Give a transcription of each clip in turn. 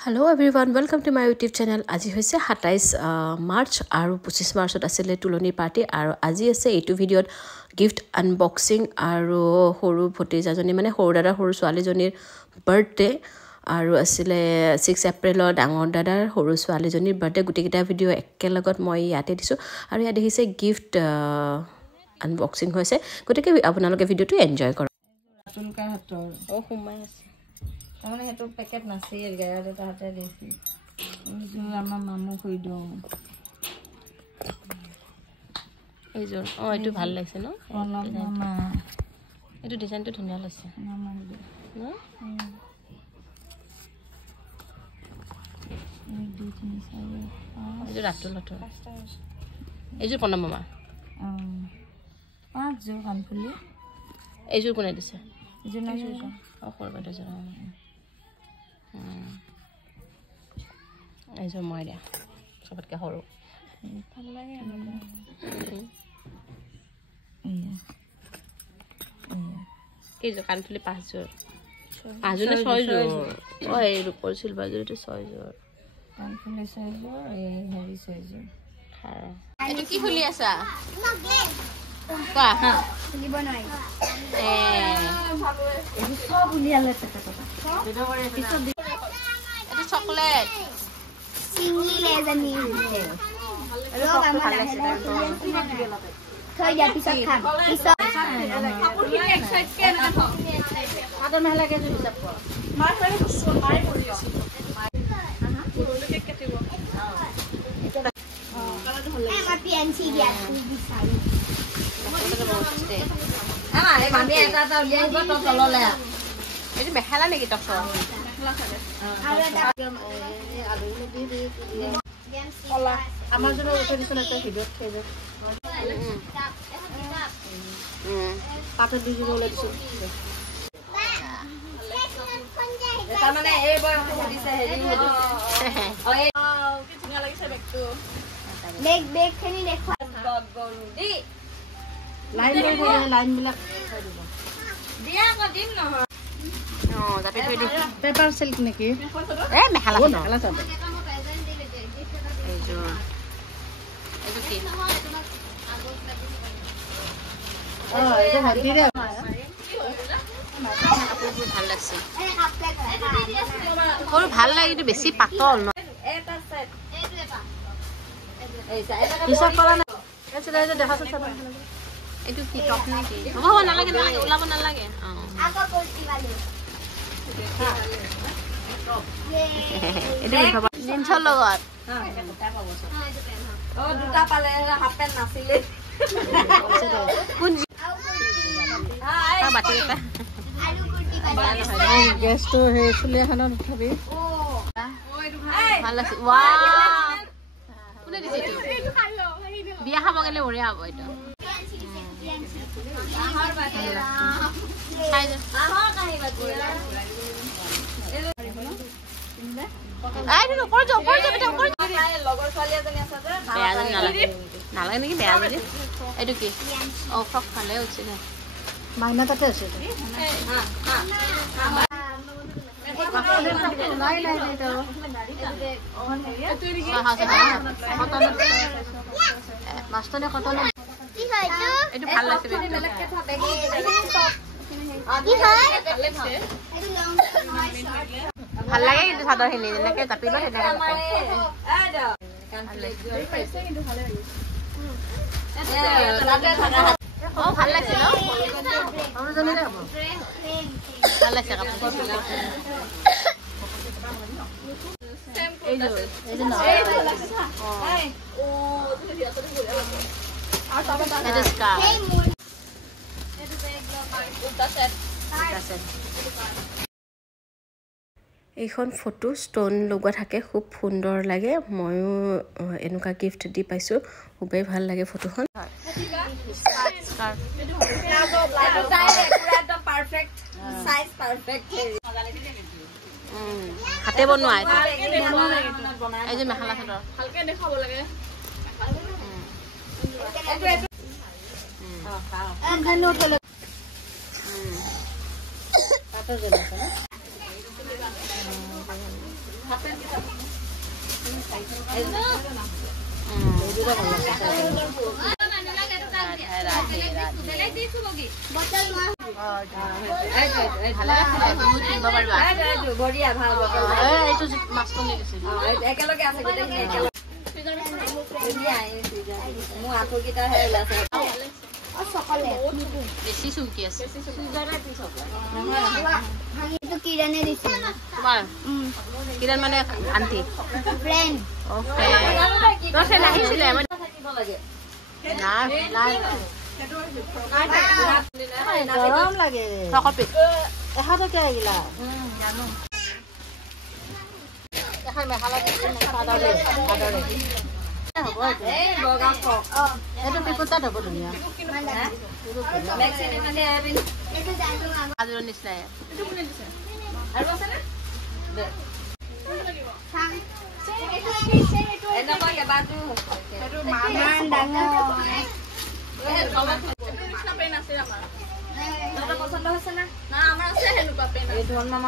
Hello everyone, welcome to my YouTube channel. আজি হৈছে 27 March আৰু 25 মাৰ্চত আছিল তুলনি পাৰ্টি আৰু আজি আছে এইটো ভিডিঅ'ত গিফট আনবক্সিং আৰু সৰু ভতিজাজনী মানে সৰু দাদাৰ সৰু ছোৱালীজনীৰ বাৰ্থডে আৰু আছিল 6 এপ্ৰিলৰ ডাঙৰ দাদাৰ সৰু ছোৱালীজনীৰ বাৰ্থডে গুটিকিটা ভিডিঅ' একেলগত মই ইয়াতে দিছো আৰু ইয়া দেখিছে গিফট আনবক্সিং হৈছে গতিকে আপোনালোকে ভিডিঅ'টো এনজয় কৰক তুলকা হাতৰ ও খুমাই আছে তাৰমানে সেইটো পেকেট নাছিল গায়ত এটা হাতে দিছি আমাৰ মামু খুই দিওঁ এইযোৰ এইটো ভাল লাগিছে ন অলপ মামা এইটো ডিজাইনটো ধুনীয়া লাগিছে মামা ন এইযোৰ ৰাতুল হতৰ এইযোৰ কোন মামা 5 যোৰ কানফুলি এইযোৰ কোনে দিছে এইযোৰ না সৰু বাইদেউযোৰ এইযোৰ মই দিয়া চবতকৈ সৰু ভাল লাগে কেইযোৰ কাণফুলি 5 যোৰ 5 যোৰ নে 6 যোৰ এই ৰূপৰ চিলভাৰযোৰ এইটো 6 যোৰ কাণফুলি 6 যোৰ এই হেৰি 6 যোৰ এইটো কি ফুলি আছা কোৱা খুলিব নোৱাৰি এইটো চব উলিয়ালে এইটো chocolate Singi lezani. Lo kamu Thôi giờ pisau kham. Pisau. কাপোৰ কি এক্সাইট কে না থ আদৰ মহলা কে যদি যাব মাৰ ফেলে সো মাই পৰি আছে পুরনো কেক কাটিব কালারটো ভাল লাগে Mati ansi dia tu bisa. আমা এই মামি এটা এটা উলিয়াই দিব তো তললে এইটো মেখেলা নেকি টকছ মেখেলা খালে Ada ada. আলু দি দি কলা আমাৰ জন্য উঠে দিছন এটা ভিডিঅ'ত থৈ দে পাতে দুজনে ওলাই দিছো এটা মানে এই বয়সটো দিছে হেৰি এই কি ধুনীয়া লাগিছে বেগটো Beg khani dekho. গগৰুদি লাইন বিলাক দিয়া ক দিম নহয় জাপি থৈ দি পেপাৰ সিল্ক নেকি এ মেখেলা মেখেলা চাদৰ এইযোৰ এইটো কি এইটো ভৰ্তি দে ভাল লাগছে সৰু ভাল লাগে কিন্তু বেছি পাতল ন এটা সেট এই চাই হিচাপ কৰা নাই এছলে যে দেখাছ চাবা এইটো কি টপ নেকি হ'ব নালাগে নালাগে ওলাব নালাগে Aku kursi balik. এইটো উঠাব জিন্সৰ লগত দুটা পালে হাফ পেন্ট নাছিলে কোন হাই বাটি এটা Alu kursi balik. গেছটো হে ফুলি এখনত উঠাবি ভাল লাগছে ৱাও কোনে দিছে এইটো বিয়া খাব গ'লে ওৰে হ'ব এইটো খাই যা এইটো ওপৰ যা বেটা ওপৰ লগৰ ছোৱালী এজনী আছে যে বেয়া যেন নালাগে নালাগে নেকি বেয়া যেন এইটো কি ফ্ৰক ভালে হৈছে দে মাইনা তাতে আছে নাই নাই নাই তো মাষ্টনে কটন Ki hai tu? এইটো ভাল লাগছে Ki hai? Itu long ভাল লাগে কিন্তু চাদৰখিনি যেনেকৈ জাপিব তেনেকৈ ভাল লাগিছে ন ভাল লাগিছে কাপোৰ এইখন ফটো ষ্টন লগোৱা থাকে খুব সুন্দৰ লাগে ময়ো এনেকুৱা গিফট দি পাইছো খুবেই ভাল লাগে ফটোখন হাতে বনোৱা এই যে মেখেলা চাদৰ ভালকে দেখাব লাগে বেছি চুমকি আছে কিৰণে দিছে তোমাৰ কিৰণ মানে আন্টি ফ্ৰেণ্ড ওকে তছে নাহিছিলে গৰম লাগে সকপি এহাতকে আহিলা এখন মেখালা চাদৰে এইটো পিকুতাত হ'ব ধুনীয়া আজুৰ নিচিনাই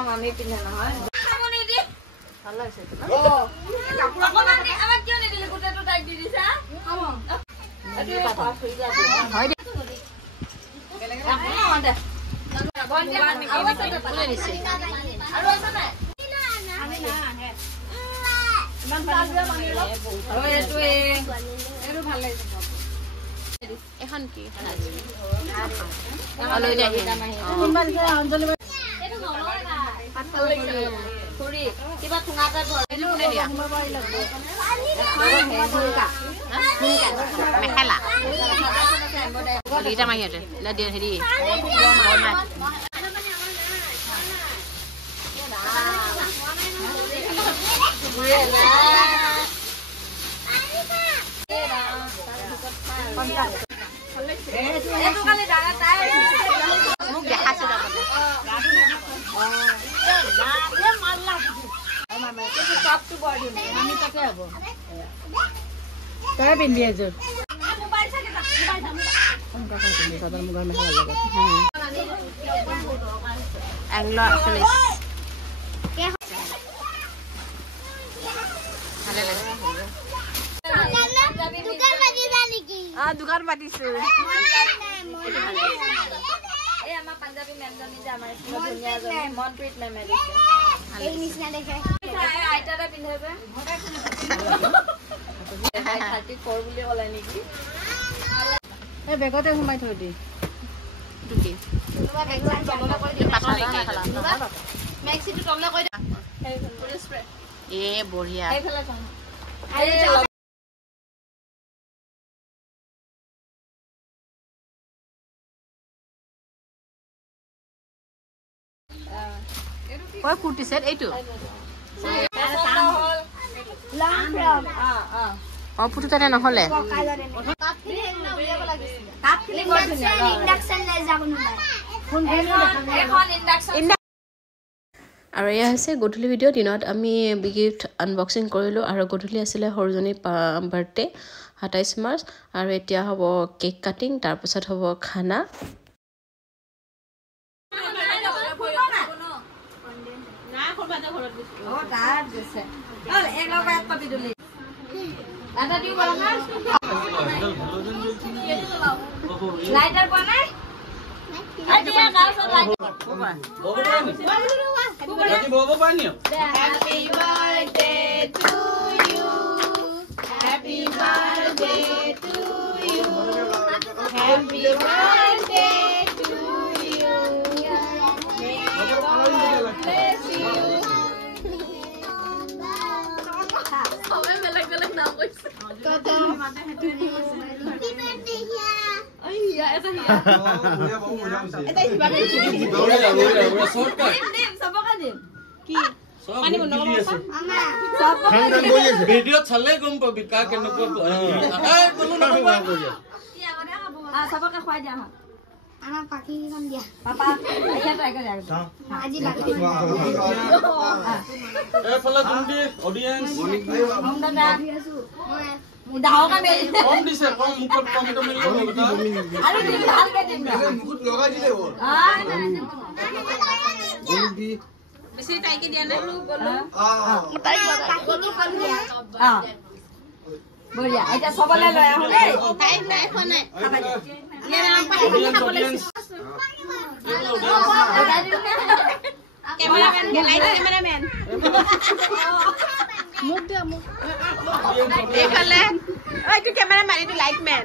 মামী পিন্ধে নহয় ভাল লাগিছে এখন কি কিবা ঠুঙা মেখেলা গলিটা মাহিহঁতে হেৰি মোক দেখাইছে তই পিন্ধি এযোৰ এংলো 48 ভালে লাগে দোকান পাতিছো এই আমাৰ পাঞ্জাবী মেমজনী যে আমাৰ ধুনীয়া জনী মনপ্ৰীত মেমে দিছে এই নিচিনা দেখে আইতাটা পিন্ধাবে 34 বুলি ক'লে নেকি এই বেগতে সোমাই থৈ দি দুকি মেক্সিটো তললে কৈ দে এ বঢ়িয়া এইফালে কয় কুৰ্তি সেট এইটো লং ফ্ৰক ফুটো তাতে নহলে ইন্ডাকশন লৈ যাব নোৱাৰে আৰু এয়া হৈছে গধূলি ভিডিঅ' দিনত আমি গিফ্ট আনবক্সিং কৰিলোঁ আৰু গধূলি আছিলে সৰুজনী বাৰ্থডে 27 মাৰ্চ আৰু এতিয়া হ'ব কেক কাটিং তাৰপিছত হ'ব খানা লাইটার বানাই আইডিয়া গাও সব লাইটার বাবা বানিও happy birthday to you happy birthday to you happy birthday to you may God bless you সবাই বেলেগ বেলেগ নাম কইছে কত হ্যাপি বার্থডে হিয়া এটা হিয়া এটা হিয়া শর্টকাট সবকা দিম কি পানি বনাব আছে মামা ভিডিও চালে গম পাবি কা কেনেকুৱা আই বলো না সবকা খুৱাই দিয়া আমার পাখি কিখন দিয়া পাপা আইয়া ট্রাই করে যাও আজি বাকি এফালে তুমি অডিয়েন্স মম দাদা আছো দাও কামে কম দিছে কম মুখত কম তো মিলিব কথা আরে দিন ভালকে দিন মুকুট লগাই দিলে হ'ল আই বলি দি বেছি তাইকে দিয়া নাই বঢ়িয়া এতিয়া সবলে লৈ আহো দেই তাই নাই খোৱা নাই কেমেৰামেন মোক দিয়া মোক এইফালে এইটো কেমেৰামেন এইটো লাইটমেন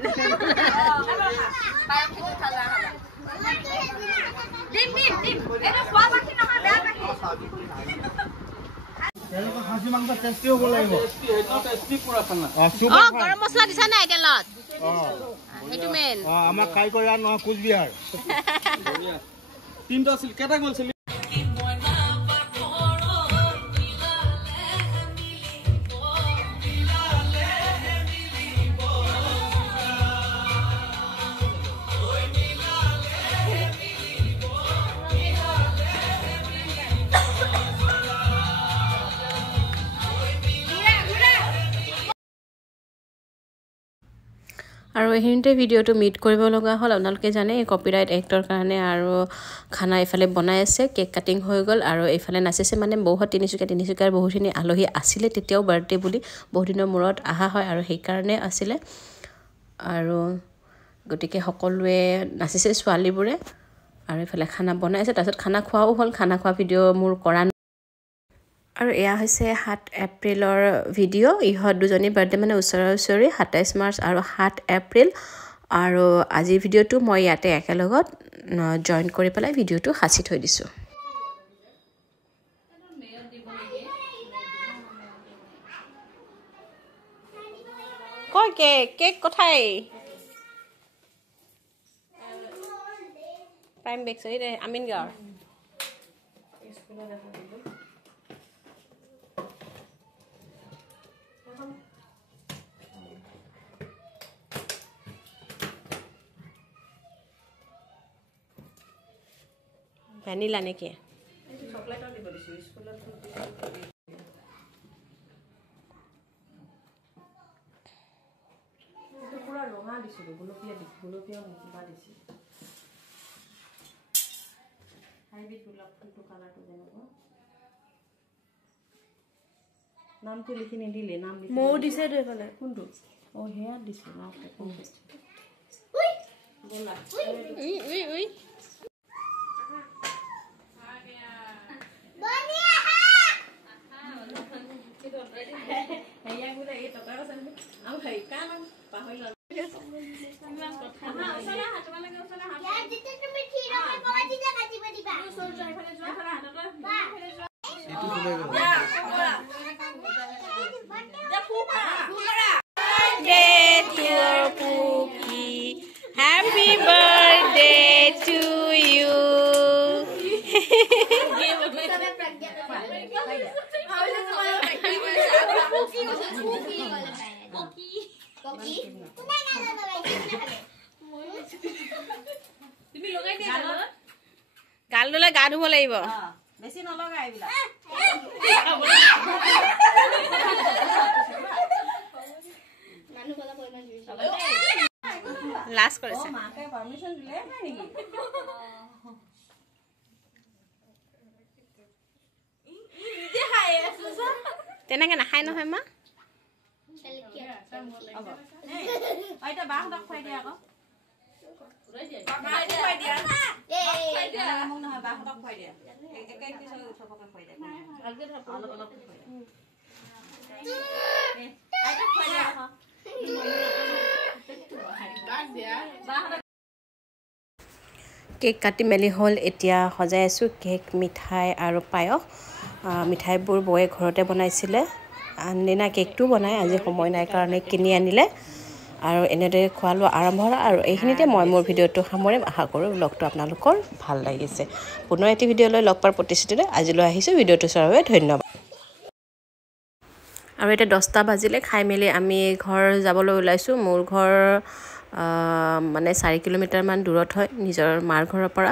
দিম এইটো খোৱা বাকি নহয় বেয়া বাকি খাসী মাংস টেষ্টি হ'ব লাগিব টেষ্টি পুৰা খানা গৰম মছলা দিছা নাই তেলত সেইটো মেন আমাৰ কাই কৰা নহয় কোচবিহাৰ তিনটা আছিল কেটা গ'ল আছিল আৰু এইখিনিতে ভিডিঅ'টো মিট কৰিব লগা হ'ল আপোনালোকে জানে কপিৰাইট এক্টৰ কাৰণে আৰু খানা এইফালে বনাই আছে কেক কাটিং হৈ গ'ল আৰু এইফালে নাচিছে মানে বহুত তিনিচুকীয়াৰ বহুতখিনি আলহী আছিলে তেতিয়াও বাৰ্থডে বুলি বহুত দিনৰ মূৰত অহা হয় আৰু সেইকাৰণে আছিলে আৰু গতিকে সকলোৱে নাচিছে ছোৱালীবোৰে আৰু এইফালে খানা বনাই আছে তাৰপিছত খানা খোৱাও হ'ল খানা খোৱা ভিডিঅ' মোৰ কৰা আৰু এয়া হৈছে 7 এপ্ৰিলৰ ভিডিঅ' ইহঁত দুজনী বাৰ্থডে মানে ওচৰা ওচৰি 27 মাৰ্চ আৰু 7 এপ্ৰিল আৰু আজিৰ ভিডিঅ'টো মই ইয়াতে একেলগত জইন কৰি পেলাই ভিডিঅ'টো সাঁচি থৈ দিছোঁ কই কেক কথাই প্ৰাইম বেক সৰি দে আমিন গাঁৱৰ ভ্যানিলা নেকি চকলেটৰ দিব দিছো স্কুলত এটা পুৰা ৰঙা দিছো গুলপীয়া মুখা দিছি হাইব্ৰিড গোলাপ ফুলটো কালাৰটো যেনেকুৱা নামটো লিখি নিদিলে নাম লিখি মৌ দিছে দুইফালে কোনটো ও হেয়া দিছে নাম কোন দিছে উই বলা উই Happy birthday to you. গাল দলে গা ধুব লাগিব বেছি নলগা এইবিলাক লাষ্ট কৰিছে মাকে পাৰমিশন দিলে নাই নেকি তেনেকে নাখায় নহয় মা এটা বাহঁতক খুৱাই দিয়া আকৌ কেক কাটি মেলি হ'ল এতিয়া সজাই আছোঁ কেক মিঠাই আৰু পায়স মিঠাইবোৰ বৌয়ে ঘৰতে বনাইছিলে আনদিনা কেকটো বনাই আজি সময় নাই কাৰণে কিনি আনিলে আৰু এনেদৰে খোৱা লোৱা আৰম্ভ হ'ল আৰু এইখিনিতে মই মোৰ ভিডিঅ'টো সামৰিম আশা কৰোঁ ব্লগটো আপোনালোকৰ ভাল লাগিছে পুনৰ এটি ভিডিঅ'লৈ লগ পোৱাৰ প্ৰতিশ্ৰুতিৰে আজিলৈ আহিছোঁ ভিডিঅ'টো চোৱাৰ বাবে ধন্যবাদ আৰু এতিয়া 10টা বাজিলে খাই মেলি আমি ঘৰ যাবলৈ ওলাইছোঁ মোৰ ঘৰ মানে 4 কিলোমিটাৰমান দূৰত হয় নিজৰ মাৰ ঘৰৰ পৰা